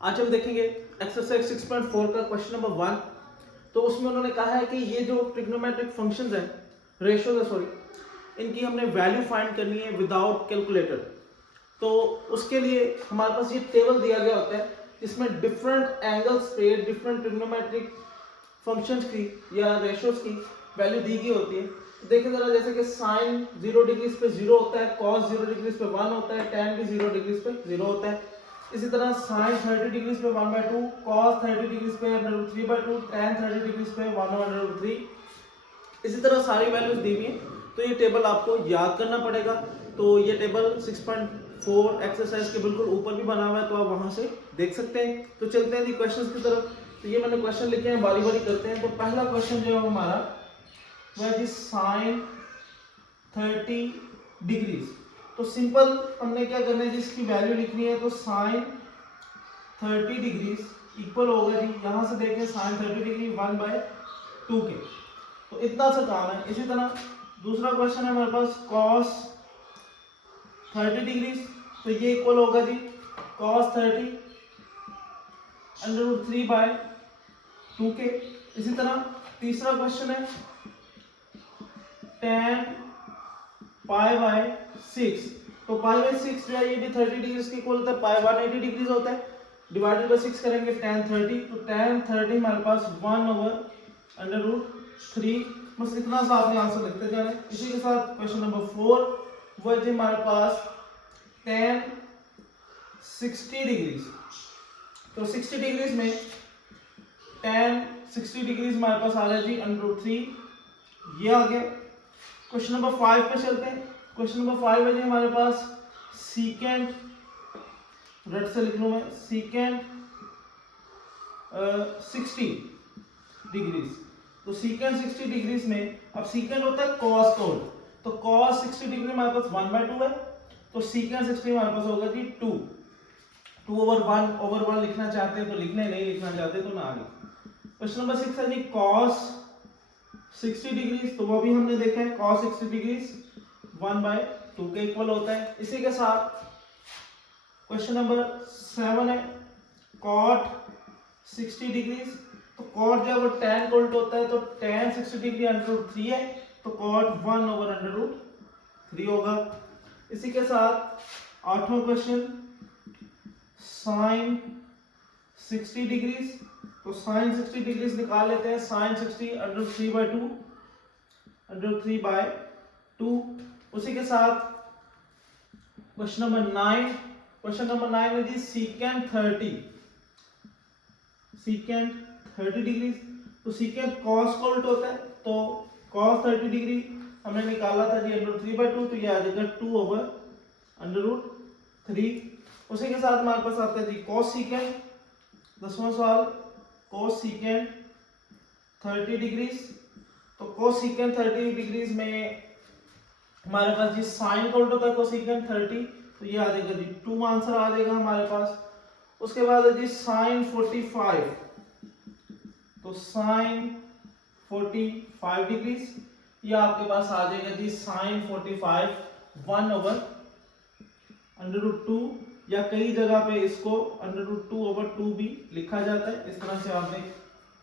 आज हम देखेंगे एक्सरसाइज 6.4 का क्वेश्चन नंबर 1। तो उसमें उन्होंने कहा है कि ये जो ट्रिग्नोमेट्रिक फंक्शंस हैं, रेशियोज है सॉरी, इनकी हमने वैल्यू फाइंड करनी है विदाउट कैलकुलेटर। तो उसके लिए हमारे पास ये टेबल दिया गया होता है जिसमें डिफरेंट एंगल्स पे डिफरेंट ट्रिग्नोमेट्रिक फंक्शंस की या रेशियोज की वैल्यू दी गई होती है। देखिए जरा, जैसे कि साइन 0 डिग्रीज पे 0 होता है, कॉस 0 डिग्रीज पे 1 होता है, tan भी 0 डिग्रीज पे 0 होता है। इसी तरह साइन 30 डिग्रीज पे 1/2, कॉस 30 डिग्रीज पे 3/2, tan 30 डिग्रीज पे 1/3। इसी तरह सारी वैल्यूज दी हुई हैं, तो ये टेबल आपको याद करना पड़ेगा। तो ये टेबल 6.4 एक्सरसाइज के बिल्कुल ऊपर भी बना हुआ है, तो आप वहां से देख सकते हैं। तो चलते हैं जी क्वेश्चंस की तरफ। तो ये मैंने क्वेश्चन लिखे हैं, बारी बारी करते हैं। तो पहला क्वेश्चन जो है हमारा वह है साइन 30 डिग्रीज। तो सिंपल हमने क्या करना है, जिसकी वैल्यू लिखनी है, तो साइन 30 डिग्रीज इक्वल होगा जी, यहां से देखें साइन 30 डिग्री 1/2 के। तो इतना सा काम है। इसी तरह दूसरा क्वेश्चन है हमारे पास कॉस 30 डिग्रीज, तो ये इक्वल होगा जी कॉस 30 √3/2 के। इसी तरह तीसरा क्वेश्चन है tan π/6। तो π/6 जो है ये भी 30 डिग्री के इक्वल होता है, पाई 180 डिग्री होता है, डिवाइडेड बाय 6 करेंगे tan 30। तो tan 30 हमारे पास 1/√3। बस इतना सा आपने आंसर लिखते जाना है। इसी के साथ क्वेश्चन नंबर 4 वो है हमारे पास tan 60 डिग्रीज। तो 60 डिग्रीज में tan 60 डिग्रीज हमारे पास आ रहा है जी √3, ये आ गया। क्वेश्चन नंबर 5 पे चलते हैं। क्वेश्चन नंबर 5 है जी हमारे पास सीकेंट, रट से लिख लूं मैं, सीकेंट 60 डिग्रीज। तो सीकेंट 60 डिग्रीज में, अब सीकेंट होता है कॉस का उल्ट, तो कॉस 60 डिग्री हमारे पास 1/2 है, तो सीकेंट 60 हमारे पास होगा जी 2/1 लिखना चाहते हैं तो लिखने, नहीं लिखना चाहते तो ना आगे। क्वेश्चन नंबर 6 है जी कॉस 60 डिग्रीज, तो वो भी हमने देखा है cos 60 डिग्रीज 1/2 के इक्वल होता है। इसी के साथ क्वेश्चन नंबर 7 है cot 60 डिग्रीज। तो cot जो है वो tan को उल्ट होता है, तो tan 60 डिग्री √3 है, तो cot 1/√3 होगा। इसी के साथ आठवां क्वेश्चन sin 60 डिग्रीज। तो sin 60 डिग्रीज निकाल लेते हैं, sin 60 √3/2। उसी के साथ क्वेश्चन नंबर 9, क्वेश्चन नंबर 9 है जी सीकेंट 30 डिग्रीज। तो सीकेंट cos को उल्ट होता है, तो cos 30 डिग्री हमने निकाला था जी √3/2, तो ये आ जाएगा 2/√3। उसी के साथ हमारे पास आता है जी cos सीकेंट, 10वां सवाल cos सीकेंट 30 डिग्रीज। तो cos सीकेंट 30 डिग्रीज में हमारे पास जी साइन का उल्टा होता है cos सीकेंट 30, तो ये आ जाएगा जी 2 आंसर आ जाएगा हमारे पास। उसके बाद है जी साइन 45, तो साइन 45 डिग्रीज, ये आपके पास आ जाएगा जी साइन 45 1/√2, या कई जगह पे इसको √2/2 भी लिखा जाता है। इस तरह से आपने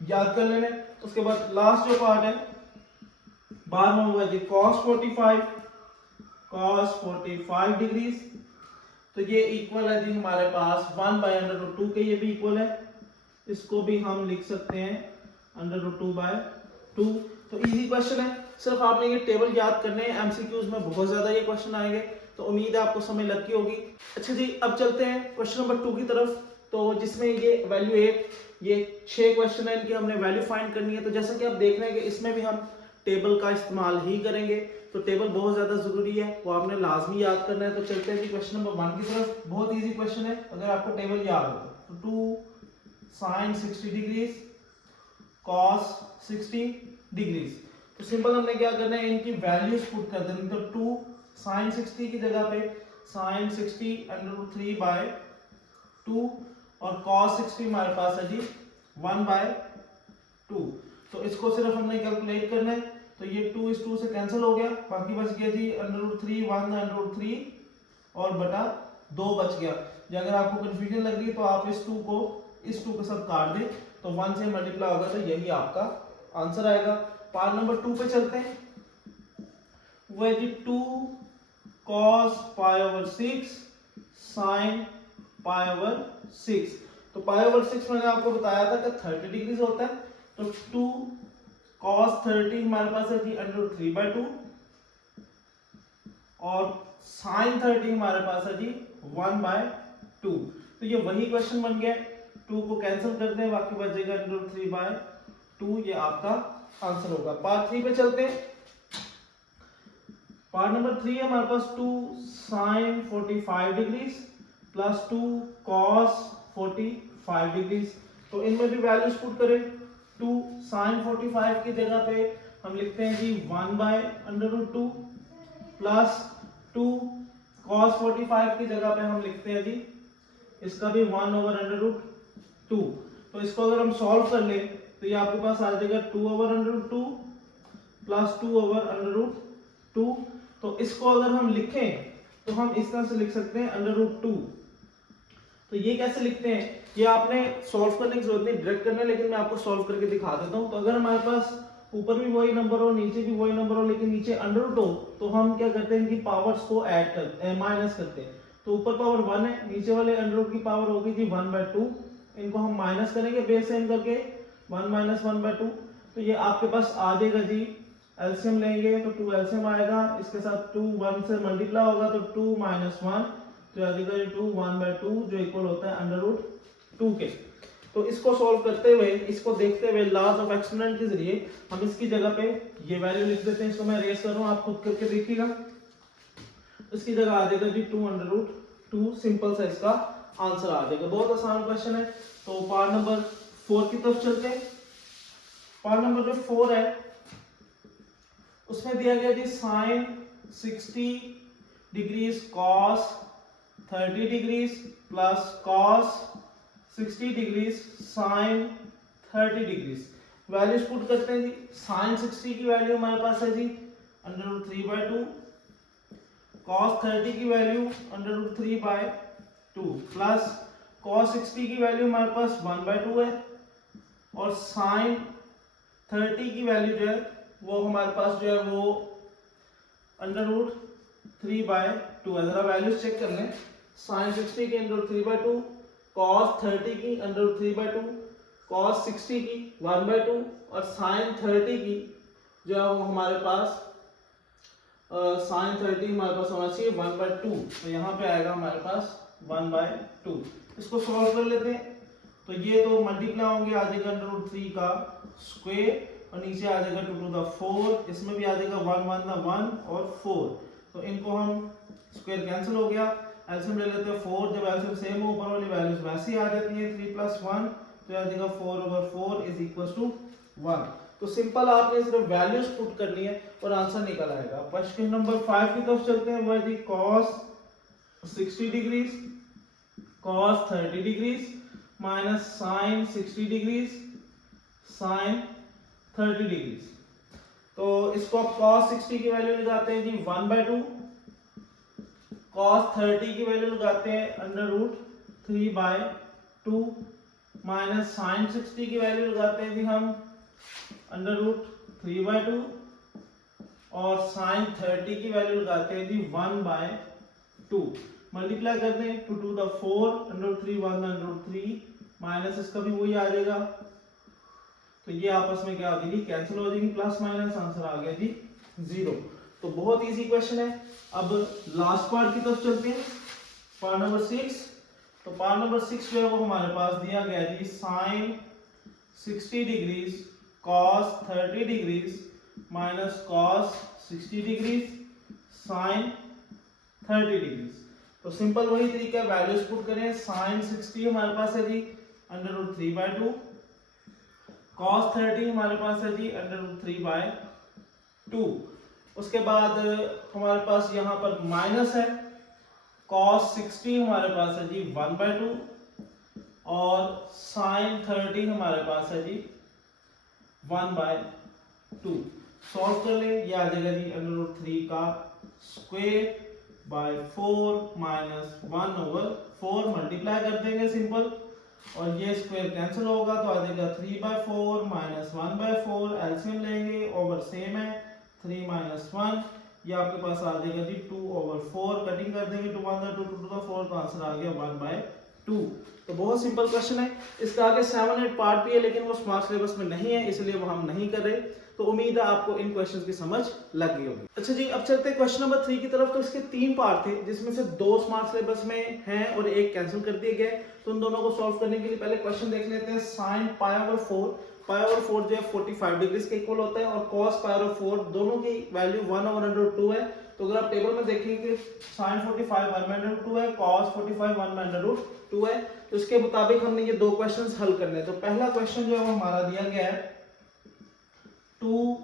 याद कर लेना। उसके बाद लास्ट जो पार्ट है 12वां हुआ जी cos 45 डिग्रीज। तो ये इक्वल है जी हमारे पास 1/√2 के, ये भी इक्वल है, इसको भी हम लिख सकते हैं √2/2। तो इजी क्वेश्चन है, सिर्फ आपने ये टेबल याद करने हैं। एमसीक्यूज में बहुत ज्यादा ये क्वेश्चन आएंगे, तो उम्मीद है आपको समझ लग गई होगी। अच्छा जी, अब चलते हैं क्वेश्चन नंबर 2 की तरफ। तो जिसमें ये वैल्यू 8, ये 6 क्वेश्चन है, इनकी हमने वैल्यू फाइंड करनी है। तो जैसा कि आप देख रहे हैं कि इसमें भी हम टेबल का इस्तेमाल ही करेंगे। तो टेबल बहुत ज्यादा जरूरी है, वो आपने लाजमी याद करना है। तो चलते हैं जी क्वेश्चन नंबर 1 की तरफ। बहुत इजी क्वेश्चन है अगर आपको टेबल याद हो तो। 2 sin 60 डिग्रीज cos 60 डिग्रीज। तो सिंपल हमने क्या करना है, इनकी वैल्यूज पुट कर देनी। तो 2 sin 60 की जगह पे sin 60 √3/2 और cos 60 हमारे पास है जी 1/2। तो इसको सिर्फ हमने कैलकुलेट करना है। तो ये 2 इस 2 से कैंसिल हो गया, बाकी बच गया जी √3 1 √3 और बटा 2 बच गया। या अगर आपको कंफ्यूजन लग रही है तो आप इस 2 को इस 2 के साथ काट दें, तो 1 से मल्टीप्लाई होगा, तो यही आपका आंसर आएगा। पार्ट नंबर 2 पे चलते हैं, वो है जी 2 cos pi over 6 sin pi over 6। तो पाई ओवर 6 मैंने आपको बताया था कि 30 डिग्री होता है, तो 2 cos 30 हमारे पास है जी √3/2 और sin 30 हमारे पास है जी 1/2। तो ये वही क्वेश्चन बन गया, 2 को कैंसिल कर दें, बाकी बचेगा √3/2, ये आपका आंसर होगा। पार्ट 3 पे चलते हैं। पार्ट नंबर 3 है हमारे पास 2 sin 45 degree plus 2 cos 45 degree. तो इनमें भी वैल्यूज पुट करें। 2 sin 45 की जगह पे हम लिखते हैं जी 1/√2 प्लस 2 cos 45 की जगह पे हम लिखते हैं जी इसका भी 1/√2। तो इसको अगर हम सॉल्व कर ले तो ये आपके पास आ जाएगा 2/√2 प्लस 2/√2। तो इसको अगर हम लिखें तो हम इस तरह से लिख सकते हैं √2। तो ये कैसे लिखते हैं, ये आपने सॉल्व करने की जरूरत नहीं, डायरेक्ट करना है, लेकिन मैं आपको सॉल्व करके दिखा देता हूं। तो अगर हमारे पास ऊपर भी वही नंबर हो, नीचे भी वही नंबर हो, लेकिन नीचे √2 हो, तो हम क्या करते हैं, इनकी पावर्स को ऐड करते हैं, माइनस करते हैं। तो ऊपर पावर 1 है, नीचे वाले √2 की पावर होगी जी 1/2, इनको हम माइनस करेंगे बेस सेम करके 1 - 1/2। तो ये आपके पास आ जाएगा जी, एलसीएम लेंगे तो 2 एलसीएम आएगा, इसके साथ 2 1 से मल्टीप्लाई होगा तो 2 - 1, तो आ जाएगा 2 1/2 जो इक्वल होता है √2 के। तो इसको सॉल्व करते हुए, इसको देखते हुए लॉज ऑफ एक्सपोनेंट के जरिए हम इसकी जगह पे ये वैल्यू लिख देते हैं। इसको मैं रेस कर रहा हूं, आप खुद करके देखिएगा। इसकी जगह आ जाएगा जी 2/2, सिंपल सा इसका आंसर आ जाएगा। बहुत आसान क्वेश्चन है। तो पार्ट नंबर 4 की तरफ चलते हैं। पार्ट नंबर जो 4 है उसमें दिया गया जी sin 60 degree cos 30 degree plus cos 60 degree sin 30 degree. Values put करते हैं जी। sin 60 की वैल्यू हमारे पास है जी √3/2, cos 30 की वैल्यू √3/2 प्लस cos 60 की वैल्यू हमारे पास 1/2 है और sin 30 की वैल्यू जो है वो हमारे पास जो है वो √3/2 है। जरा वैल्यूज चेक कर लें। sin 60 की √3/2, cos 30 की √3/2, cos 60 की 1/2 और sin 30 की जो है वो हमारे पास sin 30 हमारे पास होना चाहिए 1/2, तो यहाँ पे आएगा हमारे पास 1/2। इसको सॉल्व कर लेते हैं। तो ये तो मल्टीप्लाई होंगे, आ जाएगा √3 का स्क्वायर और नीचे आ जाएगा 2^4, इसमें भी आ जाएगा 1 1 1 और 4। तो इनको हम स्क्वायर कैंसिल हो गया, एलसीएम ले लेते हैं 4। जब एलसीएम सेम हो ऊपर वाली वैल्यूज वैसी आ जाती है 3 + 1, तो आ जाएगा 4/4 = 1। तो सिंपल आपने सिर्फ वैल्यूज पुट करनी है और आंसर निकल आएगा। क्वेश्चन नंबर 5 की तरफ चलते हैं। वो है जी cos 60 degree cos 30 degree minus sin 60 degree sin 30 degree. तो इसको आप cos 60 की वैल्यू लगाते हैं जी 1/2, cos 30 की वैल्यू लगाते हैं √3/2 माइनस sin 60 की वैल्यू लगाते हैं जी हम √3/2 और sin 30 की वैल्यू लगाते हैं जी 1/2। मल्टीप्लाई कर दें 2^4 √3 1 √3 माइनस इसका भी वही आ जाएगा, तो ये आपस में क्या हो जाएगी, कैंसिल हो जाएगी, प्लस माइनस आंसर आ गया जी 0। तो बहुत इजी क्वेश्चन है। अब लास्ट पार्ट की तरफ चलते हैं, पार्ट नंबर 6। तो पार्ट नंबर 6 जो है वो हमारे पास दिया गया जी sin 60 degree cos 30 degree minus cos 60 degree sin 30 degree. तो सिंपल वही तरीका है, वैल्यूज पुट करें। sin 60 हमारे पास है जी √3/2, cos 30 हमारे पास है जी √3/2। उसके बाद हमारे पास यहाँ पर माइनस है, cos 60 हमारे पास है जी 1/2 और sin 30 हमारे पास है जी 1/2। सॉल्व कर ले, ये आ जाएगा जी √3 का स्क्वायर बाय 4 माइनस 1/4 मल्टीप्लाई कर देंगे सिंपल, और ये स्क्वायर कैंसिल होगा तो आ जाएगा 3/4 माइनस 1/4, एलसीएम लेंगे ओवर सेम है 3 माइनस 1, ये आपके पास आ जाएगा जी 2/4, कटिंग कर देंगे 2 1 2 2 to the 4 तो आंसर आ गया 1/2। तो बहुत सिंपल क्वेश्चन है, इसका आगे 7 8 पार्ट भी है लेकिन वो स्मार्ट सिलेबस में नहीं है इसलिए वो हम नहीं कर रहे। तो उम्मीद है आपको इन क्वेश्चंस की समझ लग गई होगी। अच्छा जी, अब चलते हैं क्वेश्चन नंबर 3 की तरफ। तो इसके 3 पार्ट थे जिसमें से 2 स्मार्ट सिलेबस में हैं और एक कैंसिल कर दिए गए। तो उन दोनों को सॉल्व करने के लिए पहले क्वेश्चन देख लेते हैं। sin π/4, π/4 जो है 45 डिग्री के इक्वल होता है, और cos π/4 दोनों की वैल्यू 1/√2 है। तो अगर आप टेबल में देखेंगे sin 45 1/√2 है, cos 45 1/√2 है। तो इसके मुताबिक हमने ये 2 क्वेश्चंस हल करने हैं। तो पहला क्वेश्चन जो है वो हमारा दिया गया है 2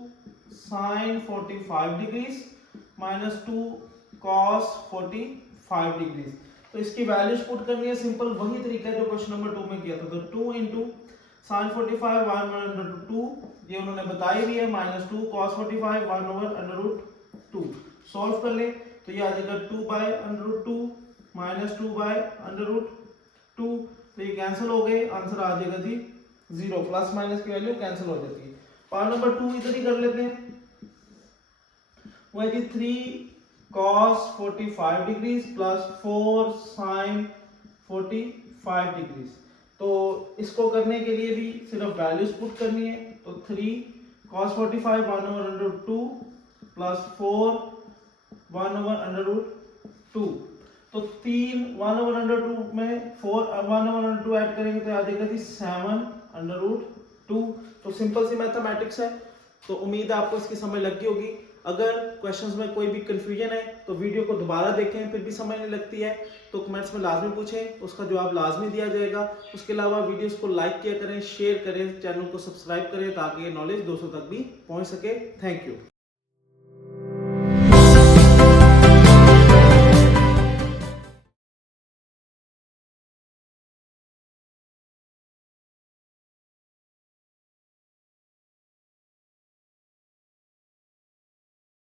sin 45 degrees minus 2 cos 45 degrees. तो इसकी वैल्यूज पुट करनी है, सिंपल वही तरीका है जो क्वेश्चन नंबर 2 में किया था। तो 2 into sin 45 1/2 ये उन्होंने बताई भी है, माइनस 2 cos 45 1/√2। सॉल्व कर ले तो ये आ जाएगा 2/√2 माइनस 2/√2, तो ये कैंसिल हो गए, आंसर आ जाएगा जी 0। प्लस माइनस की वैल्यू कैंसिल हो जाती है। पार्ट नंबर 2 इधर ही कर लेते हैं, वो है जी 3 cos 45 degrees plus 4 sin 45 degrees. तो इसको करने के लिए भी सिर्फ वैल्यूज पुट करनी है। तो 3 cos 45 1/√2 प्लस 4 1/√2। तो 3 1/√2 में 4 1/√2 ऐड करेंगे तो आ जाएगा जी 7/√2। तो सिंपल सी मैथमेटिक्स है। तो उम्मीद है आपको इसकी समझ लग गई होगी। अगर क्वेश्चंस में कोई भी कंफ्यूजन है तो वीडियो को दोबारा देखें, फिर भी समझ नहीं लगती है तो कमेंट्स में लाजमी पूछें, उसका जवाब लाजमी दिया जाएगा। उसके अलावा वीडियोस को लाइक किया करें, शेयर करें, चैनल को सब्सक्राइब करें ताकि ये नॉलेज दोस्तों तक भी पहुंच सके। Thank you.